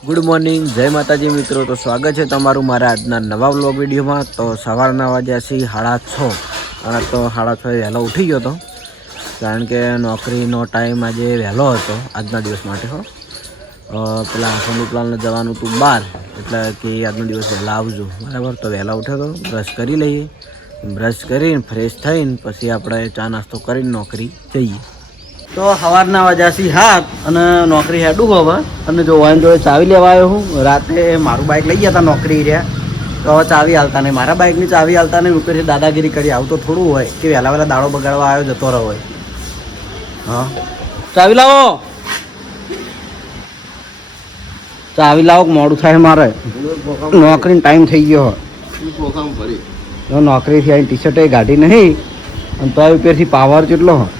Good morning જય માતાજી મિત્રો. તો સ્વાગત છે તમારું મારા આજના નવા વ્લોગ વિડીયોમાં. તો સવારના વાગ્યા છે સાડા છ. અને તો સાડા છ વહેલો ઉઠી ગયો હતો કારણ કે નોકરીનો ટાઈમ આજે વહેલો હતો, આજના દિવસ માટે હો. પેલા સંદુ પ્લાનને જવાનું હતું બહાર એટલે કે આજનો દિવસ વહેલા આવજો. બરાબર? તો વહેલા ઉઠ્યો તો બ્રશ કરી લઈએ. બ્રશ કરીને ફ્રેશ થઈને પછી આપણે ચા નાસ્તો કરીને નોકરી જઈએ. તો સવારના વાજાસી હાથ અને નોકરી હેડું હવે. અને જો વાઈન જોડે ચાવી લેવા આવ્યો હું, રાતે મારું બાઇક લઈ ગયા હતા નોકરી રહ્યા. તો હવે ચાવી હાલતા નહીં. મારા બાઇકની ચાવી હાલતા નહીં, ઉપરથી દાદાગીરી કરી. આવું તો થોડું હોય કે વહેલા વહેલા દાડો બગાડવા આવ્યો જતો રહ્યો હોય. હા. ચાવી લાવો. ચાવી લાવો મોડું થાય મારે. નોકરીનો ટાઈમ થઈ ગયો હોય. નોકરીથી આવીને ટી શર્ટ ગાડી નહીં, અને તો ઉપરથી પાવર કેટલો હોય?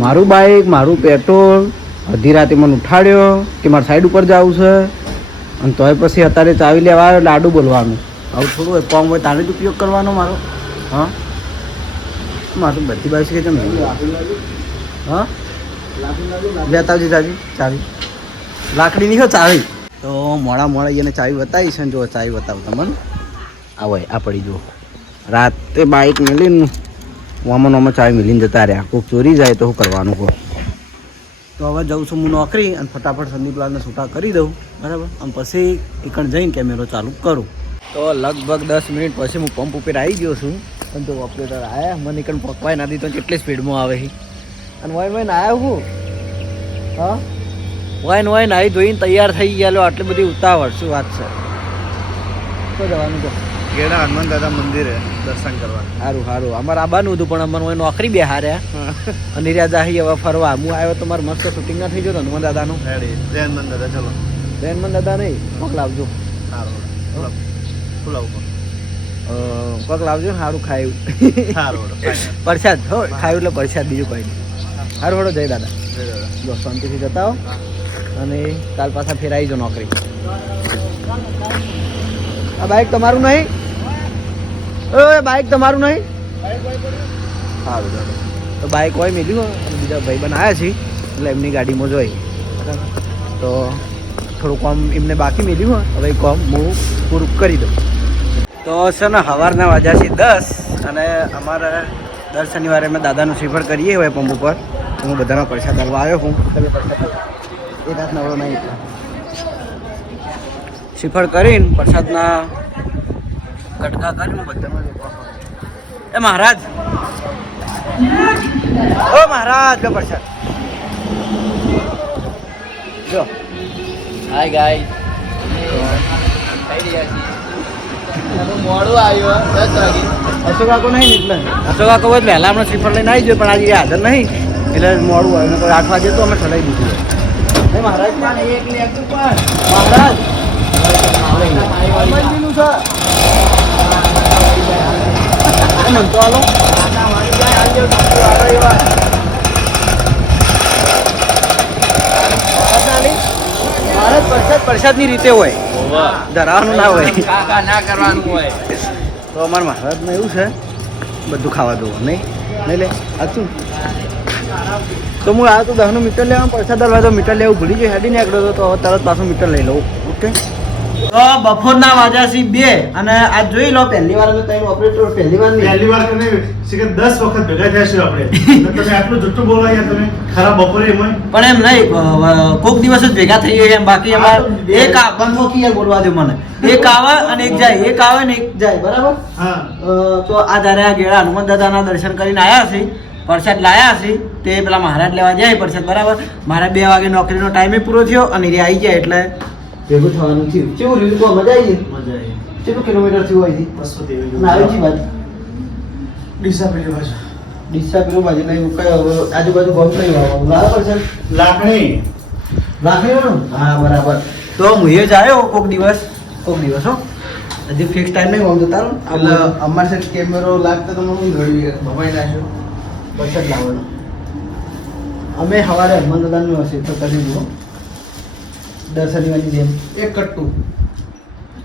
મારું બાઇક મારું પેટ્રોલ, અડધી રાતે મને ઉઠાડ્યો કે મારે સાઈડ ઉપર જવું છે. અને તોય પછી અત્યારે ચાવી લેવા આવ્યો લાડુ બોલવાનું. આવું થોડું હોય, કોમ હોય, તારે જ ઉપયોગ કરવાનો મારો. હા? મારું બધી બાઈક કે તમે હા? લેતા આવજે ચાવી. ચાવી નહીં હો ચાવી. તો મોડા મોડા એને ચાવી બતાવીશ ને જો ચાવી બતાવું તમને. આ હોય, આ પડી જુઓ. રાતે બાઇક મેળીને વામન વામન ચાવી મિલીને જતા રહ્યા. કોઈક ચોરી જાય તો હું કરવાનું કહું? તો હવે જાઉં છું હું નોકરી અને ફટાફટ સંદીપલાલને છૂટા કરી દઉં. બરાબર? અને પછી એકણ જઈને કેમેરો ચાલુ કરું. તો લગભગ દસ મિનિટ પછી હું પંપ ઉપર આવી ગયો છું. પણ તો ઓપરેટર આવ્યા મને એકણ પકવાય ના દીધો, કેટલી સ્પીડમાં આવે છે અને વાઈન વાઈન આવ્યો હું? હા? વાઈન વાઈન આવી જોઈને તૈયાર થઈ ગયા આટલી બધી ઉતાવળ, શું વાત છે? તો જવાનું તો ગેડા હનુમાન દાદા મંદિરે દર્શન કરવા. સારું સારું અમારે આવવાનું હતું પણ અમારું એનું નોકરી બે હારે અને રહ્યા જાહી હવે ફરવા. હું આવ્યો તો મારે મસ્ત શૂટિંગ ના થઈ ગયો હનુમાન દાદાનું. જય હનુમાન દાદા ચલો. હનુમાન દાદા નહીં કોક લાવજો. સારું ખુલાવ કોક લાવજો સારું ખાયું સારું પ્રસાદ હો ખાયું એટલે પ્રસાદ બીજું કંઈ નહીં. સારું હળો જય દાદા. જય દાદા. જો શાંતિથી જતા હો. અને કાલ પાછા ફેરાઈ જો નોકરી. આ બાઇક તમારું નહીં? ઓય બાઇક તમારું નહીં? સારું ચાલો. તો બાઇક હોય મેલ્યું અને બીજા ભાઈ બન આવ્યા છે એટલે એમની ગાડીમાં જોઈ. તો થોડું કોમ એમને બાકી મેલ્યું હોય હવે કોમ હું પૂરું કરી દઉં. તો છે ને સવારના વાજા છે દસ અને અમારે દર શનિવારે અમે દાદાનું શ્રીફળ કરીએ હોય પંપ ઉપર. હું બધાનો પૈસા કરવા આવ્યો હું તમે પૈસા એક હાથ નવડો નહીં. શ્રીફળ કરીને પ્રસાદના કટકા કરીને હું બધાનો એ મહારાજ. ઓ મહારાજ લો પ્રસાદ જો. હાય ગાય મોડું આવ્યું દસ વાગે અશોક કાકો નહીં એટલે. અશોક કાકો હોય વહેલા હમણાં શ્રીફળ લઈને આવી જોઈએ પણ આજે હાજર નહીં. એટલે મોડું આવ્યું તો આઠ વાગે તો અમે ચલાવી દીધું મહારાજ. મહારાજ. છે. એ મને તો હાલો મહારાજ પ્રસાદ પ્રસાદની રીતે હોય. ધરાવાનું ના હોય. ના કરવાનું હોય તો અમારા મહારાજમાં એવું છે, બધું ખાવા દઉં નહીં? નહીં લે સાચું તો હું આ તો દસનું મીટર લેવા પ્રસાદ દરવાજો મીટર લેવું ભૂલી ગયો, હેડી નીકળ્યો તો હવે તરત પાછું મીટર લઈ લઉં. ઓકે? તો બપોરના છે બે અને આ જોઈ લો પહેલી વાર અમે ત્રણ ઓપરેટર પહેલી વાર નહીં. પહેલી વાર કે શિખર દસ વખત ભેગા થયા છે આપણે. તમે આટલું જુઠ્ઠું યાર તમે ખરાબ બપોરે એમ પણ એમ નહીં કોક દિવસ જ ભેગા થઈ ગયા એમ બાકી અમાર એક આ બંધો કી યાર બોલવા દે મને? એક આવે અને એક જાય એક આવે ને એક જાય બરાબર? હા. તો આ જ્યારે આ ગેળા હનુમાન દાદાના દર્શન કરીને આવ્યા છે પરસાદ લાયા છે તે પેલા મહારાજ લેવા જાય પરસાદ બરાબર? મારા બે વાગે નોકરીનો ટાઈમે પૂરો થયો અને એ આવી ગયા એટલે ભેગું થવાનું થયું. કેવું રહ્યું? તો મજા આવી મજા આવી. કેટલું કિલોમીટર થયું અહીંથી? બસો અને આવી જી બાજુ ડીસા પેલી બાજુ. ડીસા પેલું બાજુ નહીં કયો આજુબાજુ ગમ નહીં આવવાનું બરાબર છે? લાકડી રાખેલું હા બરાબર. તો હું એ જ આવ્યો કોક દિવસ. કોક દિવસ હો. હજી ફિક્સ ટાઈમ નહીં વાંધો તારો. એટલે અમારે સાથે કેમેરો લાગતા તો હું ઘડી ભમાઈ નાખ્યો. વરસાદ લાવવાનો. અમે સવારે હનુમાન દાદાનું હશે તો કરી દો. દર શનિવારની જેમ એક કટ્ટુ.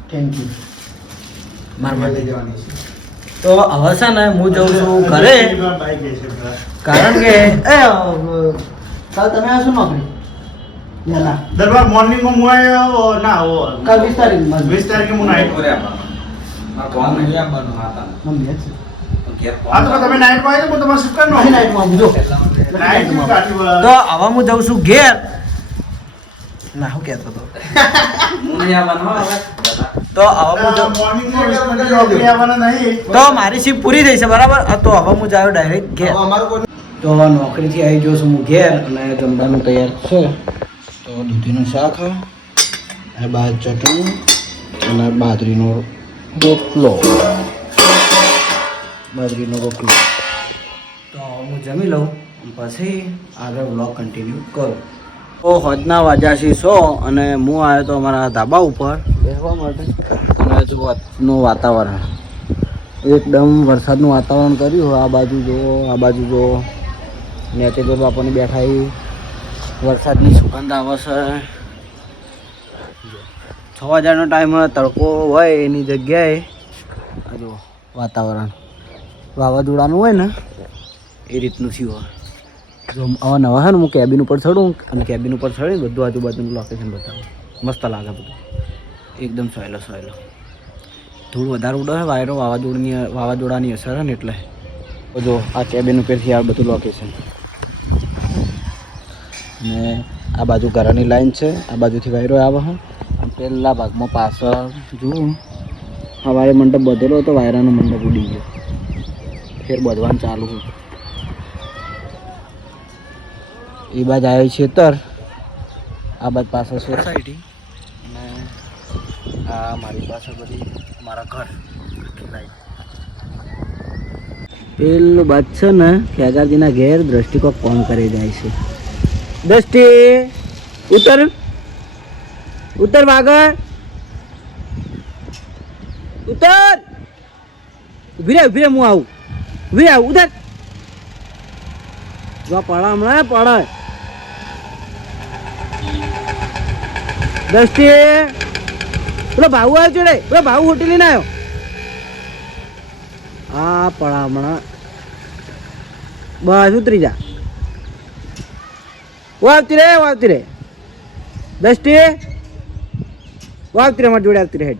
થેન્ક યુ મારા લઈ જવાની છે. તો હવે છે ને હું જઉં છું ઘરે. કારણ કે એ કાલ તમે આવશો નોકરી? ના ના. દરબાર મોર્નિંગમાં હું ના ઓ કાલ વીસ તારીખ વીસ તારીખે હું નાઈટ મમ્મી છે તો તમે નાઈટમાં આવ્યો હું તમારે શિફ્ટ કરી તો હવે હું જાઉં છું ઘેર. ના હું કહેતો હતો. તો હવે તો મારી શિફ્ટ પૂરી થઈ છે બરાબર? તો હવે હું જાઉં ડાયરેક્ટ ઘેર. તો હવે નોકરીથી આવી ગયો છું હું ઘેર અને જમવાનું તૈયાર છે. તો દૂધીનું શાક અને બાદ ચટણી અને બાજરીનો રોટલો. બાજરીનો રોટલો. તો હું જમી લઉં પછી આગળ બ્લોગ કન્ટિન્યુ કરું. તો હોજના છે સો અને હું આવ્યો તો અમારા ધાબા ઉપર. બેસવા માટે. અને જોવાનું વાતાવરણ. એકદમ વરસાદનું વાતાવરણ કર્યું. આ બાજુ જુઓ આ બાજુ જુઓ નેચે જો બાપાની બેઠા એ વરસાદની સુગંધ આવે છે. છ હજારનો ટાઈમ તડકો હોય એની જગ્યાએ. જો વાતાવરણ. વાવાઝોડાનું હોય ને એ રીતનું થયું હોય જો આવા નવા ને, હું કેબિન ઉપર ચડું અને કેબિન ઉપર ચડીને બધું આજુબાજુનું લોકેશન બતાવું. મસ્ત લાગે બધું. એકદમ સહેલો સહેલો થોડું વધારે ઉડે વાયરો વાવાઝોડની, વાવાઝોડાની અસર છે ને એટલે. જો, આ કેબિન ઉપરથી આ બધું લોકેશન ને આ બાજુ ઘરની લાઈન છે, આ બાજુથી વાયરો આવે છે અને પેલા ભાગમાં પાછળ જુઓ વાયર મંડપ બધેલો હતો, વાયરાનો મંડપ ઉડી ગયો. ફેર બધવાનું ચાલુ હતું એ બાજ આવે છે તર. આ બાજ પાછળ સોસાયટી. અને આ મારી પાસે બધી મારા ઘર. પેલું બાદ છે ને ખેગારજીના ઘેર દ્રષ્ટિકો કોમ કરી જાય છે. દ્રષ્ટિ ઉતર. ઉતર વાગર. ઉતર. ઊભી રે ઊભી રે હું આવું. ઊભી આવું ઉતર જો પડા હમણાં, પડા. દ્રષ્ટિ પેલો ભાવ આવ્યો જોડે પેલો ભાવ હોટેલ લઈને આવ્યો. આ પડા હમણાં. બસ, ઉતરી જા. વાવતી રે વાવતી રે. દ્રષ્ટિ વાવતી રે, મારી જોડે આવતી રે હેડ.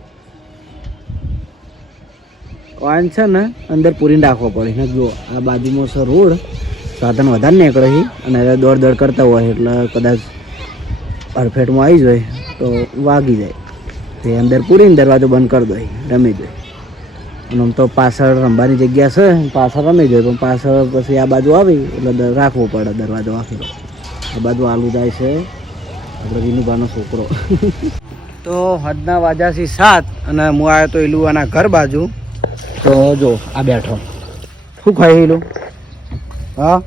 છે ને, અંદર પૂરીને રાખવો પડે. ને જો, આ બાજુમાં છે રોડ. સાધન વધારે નીકળે છે અને દોડ દોડ કરતા હોય એટલે કદાચ પરફેક્ટમાં આવી જાય તો વાગી જાય. તે અંદર પૂરીને દરવાજો બંધ કરી દો, રમી જાય અને આમ તો પાછળ રમવાની જગ્યા છે, પાછળ રમી જાય પણ પાછળ પછી આ બાજુ આવી, એટલે રાખવો પડે દરવાજો આખી આ બાજુ આલુ જાય છે આપણે વિનુભાનો છોકરો. તો હદના વાજાથી સાત, અને હું આવ્યો તો ઇલુવાના ઘર બાજુ. તો જો, આ બેઠો. શું ખાય ઇલું હા?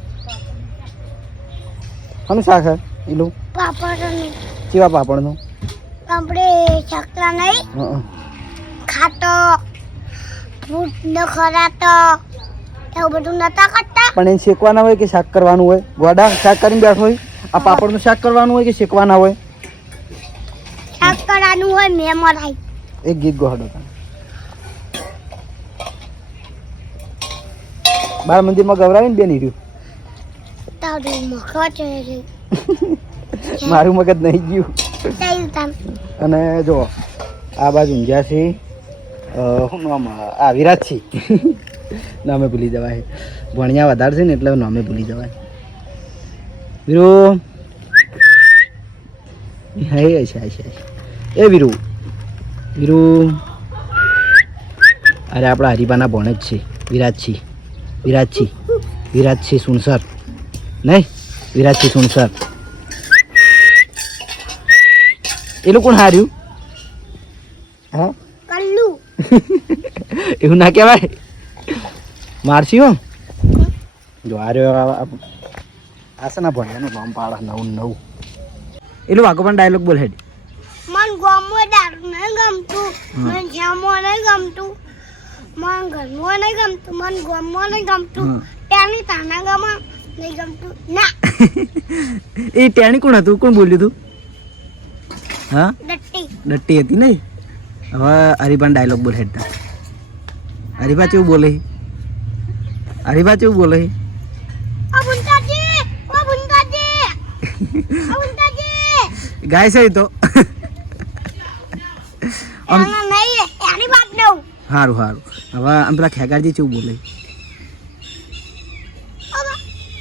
શાનું શાક હે? ઇલું પાપડનું. કેવા પાપડનું? આપણે શકતા નહીં. ખાતો ફૂટ ન ખરાતો એવું બધું નતા કરતા? પણ એને શેકવાના હોય કે શાક કરવાનું હોય? ગોડા શાક કરીને બેઠો હોય? આ પાપડનું શાક કરવાનું હોય કે શેકવાના હોય? શાક કરવાનું હોય મેં મરાય એક ગીત ગોહાડો તમે. બાળ મંદિરમાં ગવરાવીને બેન રહ્યું તારું મગજ મારું મગજ નહીં ગયું. અને જો આ બાજુ ઊંઝા છે શું નામ આ વિરાટથી નામે ભૂલી જવાય. ભણ્યા વધારે છે ને એટલે નામે ભૂલી જવાય. વીરુ. હે છે છે છે. એ વીરુ. વીરુ. અરે આપણા હરિભાના ભણે જ છે. વિરાટછી વિરાટછી વિરાટછી સુણસર નહીં? વિરાટછી સુણસર એ લોકો હાર્યું? હા? કલ્લુ. એવું ના કહેવાય? મારસી હો. જો આ આસના ને ભણ્યાનું નામ પાડા નવું ને નવું. એલું વાગો પણ ડાયલોગ બોલ હેડ. મન ગમો દારૂ નહીં ગમતું. મન જામો નહીં ગમતું. મન ઘરમો નહીં ગમતું. મન ગમો નહીં ગમતું. ત્યાંની તાના ગમો. નહીં ગમતું. ના. એ ટેણી કોણ હતું? કોણ બોલ્યું તું? હા? ડટ્ટી. ડટ્ટી હતી નહીં? હવે હરિભાન ડાયલોગ બોલ હેડતા. હરિભા કેવું બોલે? હરિભા કેવું બોલે? ગાય છે તો. સારું સારું હવે આમ પેલા ખેગારજી કેવું બોલે?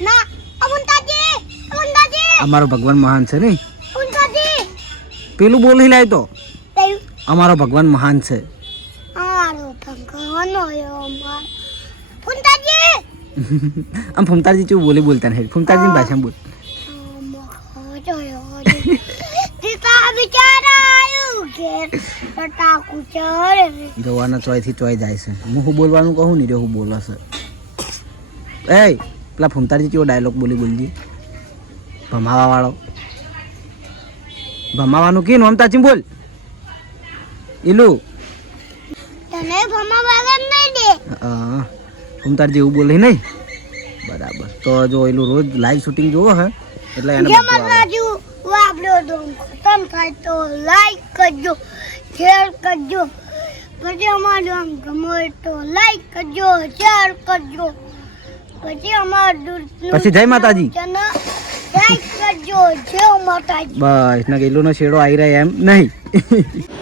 ના અમુંતાજી અમુંતાજી અમારો ભગવાન મહાન છે ને અમુંતાજી પેલું બોલી લાય તો અમારો ભગવાન મહાન છે. ભગવાનો આમ ફમતારજી ચું બોલી બોલતા નહીં. ફમતારજી ભાષા બોલ. જવાના ચોય ચોયથી ચોય જાય છે. હું હું બોલવાનું કહું ને રે હું બોલે છે એ પેલા ફમતારજી કેવો ડાયલોગ બોલી બોલજી. ભમાવા વાળો ભમાવાનું કે નોમતાજી બોલ. ઈલું. તને ભમા વગર નહીં દે. હા ફમતારજી એવું બોલે નહીં. બરાબર. તો જો એલું રોજ લાઈવ શૂટિંગ જોવો હે. એટલે એને. રાજુ આપણો ખતમ થાય તો લાઈક કરજો શેર કરજો. પછી અમારું આમ ગમો તો લાઈક કરજો શેર કરજો. પછી અમારું પછી જય માતાજી. બસ ના ગેલુનો શેડો આવી રહ્યા એમ નહીં.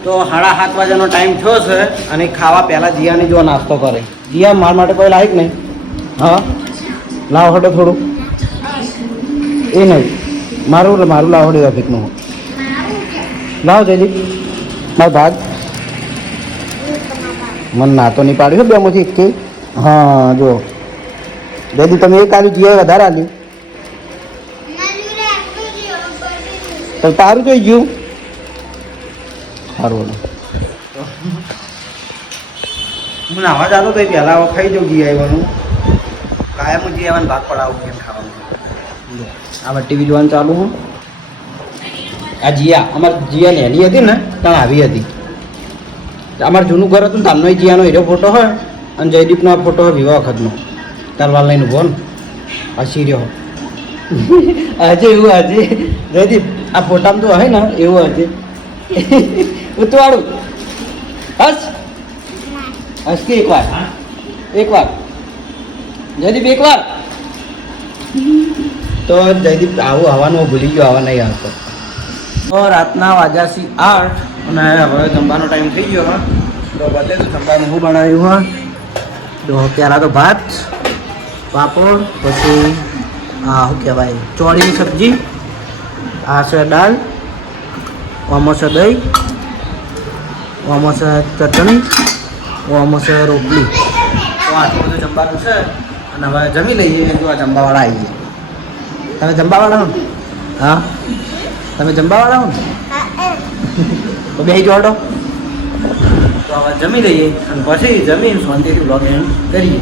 તો સાડા સાત વાગ્યાનો ટાઈમ થયો છે અને ખાવા પહેલા જીયાને જો નાસ્તો કરે. જીયા માર માટે કોઈ લાયક નહીં. હા? લાવ હટો થોડું. એ નહીં. મારું મારું લાવ હટો રફીકનું લાવ જયદીપ. મારો ભાગ. મને નાતો નહીં પાડ્યો બે માંથી એક હા જો જયદીપ તમે એક આલુ જીઓ વધારે આલુ. તો તારું જોઈ ગયું. સારું હું નાવા જાતો તો પહેલા ખાઈ જઉં જી આવવાનું કાયમ જી આવવાનું ભાગ પડાવું કેમ ખાવાનું? આ બધી ટીવી જોવાનું ચાલુ હું. આ જીયા, અમાર જીયા નેની હતી ને ત્યાં આવી હતી. અમારું જૂનું ઘર હતું ને તારનો જીયાનો એરો ફોટો હોય અને જયદીપનો ફોટો હોય વિવાહ વખતનો. તારવાલ લઈને ઊભો ને. રહ્યો. આજે એવું આજે. જયદીપ આ ફોટામાં તો હોય ને? એવું આજે. ઉતવાળું હસ. હસ કે એકવાર? એકવાર. જયદીપ એકવાર. તો જયદીપ આવું આવવાનું ભૂલી ગયો આવવા નહીં આવતો. તો રાતના વાજાસી આઠ અને હવે જમવાનો ટાઈમ થઈ ગયો હા. તો બધે તો જમવાનું હું બનાવ્યું હા. તો પહેલાં તો ભાત પાપડ, પછી, આ શું કહેવાય, ચોળીની સબ્જી આ છે દાળ આમાં છે દહીં છે ચટણી આમાં છે રોટલી. તો આટલું બધું જમવાનું છે. અને હવે જમી લઈએ. તો આ જમવાવાળા ગયા. તમે જમવાવાળા હો હા? તમે જમવાવાળા હો તો બે જોડો તો હવે જમી લઈએ. અને પછી જમીન શાંતિથી બ્લોગ કરીએ.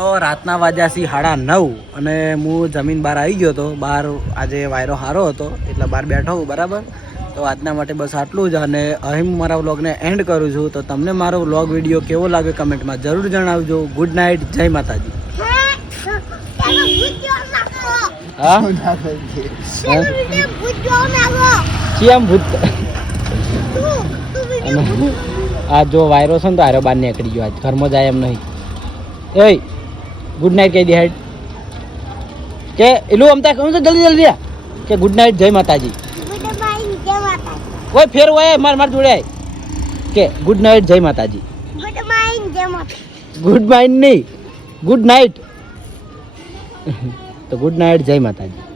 તો રાતના વાગ્યા સી સાડા નવ અને હું જમીન બહાર આવી ગયો હતો. બહાર આજે વાયરો સારો હતો એટલે બહાર બેઠો હું બરાબર? તો આજના માટે બસ આટલું જ અને અહીં હું મારા વ્લોગને એન્ડ કરું છું. તો તમને મારો વ્લોગ વીડિયો કેવો લાગે કમેન્ટમાં જરૂર જણાવજો. ગુડ નાઇટ જય માતાજી. આ જો વાયરો છે ને તો આરો બહાર નીકળી ગયો. આજ ઘરમાં જાય એમ નહીં. એ ગુડ નાઇટ કહી દે હેડ. કે, એલું અમતા કહું તો જલ્દી જલ્દી. કે ગુડ નાઇટ જય માતાજી. કોઈ ફેર હોય, માર માર જોડે આય. કે ગુડ નાઇટ જય માતાજી. ગુડ માઇન્ડ નહીં. ગુડ નાઇટ તો ગુડ નાઇટ જય માતાજી.